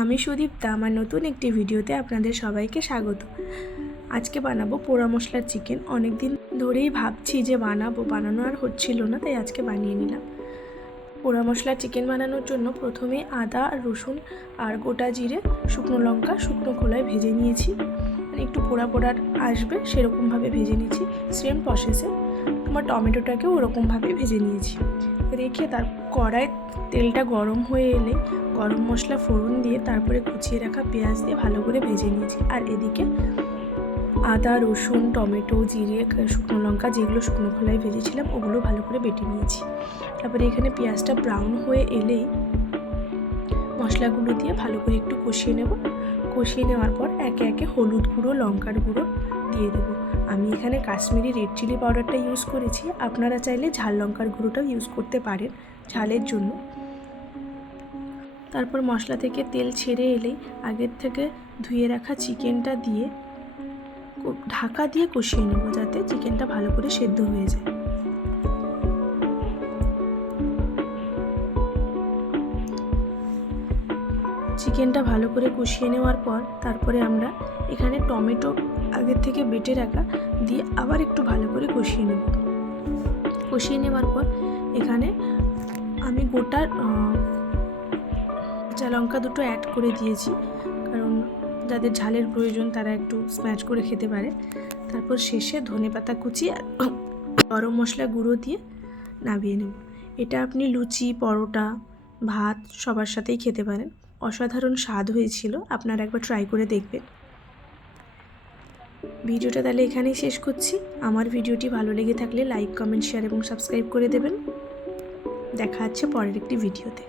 আমি সুদীপ্তা, আমার নতুন একটি ভিডিওতে আপনাদের সবাইকে স্বাগত। আজকে বানাবো পোড়া মশলার চিকেন। অনেক দিন ধরেই ভাবছি যে বানানো আর হচ্ছিল না, তাই আজকে বানিয়ে নিলাম। পোড়া মশলার চিকেন বানানোর জন্য প্রথমে আদা, রসুন আর গোটা জিরে, শুকনো লঙ্কা শুকনো খোলায় ভেজে নিয়েছি। মানে একটু পোড়া পোড়া আসবে সেরকমভাবে ভেজে নিয়েছি। সেম প্রসেসে তোমার টমেটোটাকেও ওরকমভাবে ভেজে নিয়েছি। রেখে তার কড়ায় তেলটা গরম হয়ে এলে গরম মশলা ফোড়ন দিয়ে তারপরে কুচিয়ে রাখা পেঁয়াজ দিয়ে ভালো করে ভেজে নিয়েছি। আর এদিকে আদা, রসুন, টমেটো, জিরে, শুকনো লঙ্কা যেগুলো শুকনো খোলায় ভেজেছিলাম ওগুলো ভালো করে বেটে নিয়েছি। তারপরে এখানে পেঁয়াজটা ব্রাউন হয়ে এলেই মশলাগুলো দিয়ে ভালো করে একটু কষিয়ে নেব। কষিয়ে নেওয়ার পর একে একে হলুদ গুঁড়ো, লঙ্কার গুঁড়ো দিয়ে দেবো। আমি এখানে কাশ্মীরি রেড চিলি পাউডারটা ইউজ করেছি, আপনারা চাইলে ঝাল লঙ্কার গুঁড়োটাও ইউজ করতে পারেন ঝালের জন্য। তারপর মশলা থেকে তেল ছেড়ে এলেই আগের থেকে ধুয়ে রাখা চিকেনটা দিয়ে ঢাকা দিয়ে কষিয়ে নেব, যাতে চিকেনটা ভালো করে সেদ্ধ হয়ে যায়। চিকেনটা ভালো করে কষিয়ে নেওয়ার পর তারপরে আমরা এখানে টমেটো আগের থেকে বেটে রাখা দিয়ে আবার একটু ভালো করে কষিয়ে নেব। কষিয়ে নেওয়ার পর এখানে আমি গোটা কাঁচা লঙ্কা দুটো অ্যাড করে দিয়েছি, কারণ যাদের ঝালের প্রয়োজন তারা একটু স্ম্যাশ করে খেতে পারে। তারপর শেষে ধনেপাতা কুচি আর গরম মশলা গুঁড়ো দিয়ে নামিয়ে নেব। এটা আপনি লুচি, পরোটা, ভাত সবার সাথেই খেতে পারেন। অসাধারণ স্বাদ হয়েছিল, আপনারা একবার ট্রাই করে দেখবেন। ভিডিওটা তাহলে এখানেই শেষ করছি। আমার ভিডিওটি ভালো লেগে থাকলে লাইক, কমেন্ট, শেয়ার এবং সাবস্ক্রাইব করে দেবেন। দেখা হচ্ছে পরের একটি ভিডিওতে।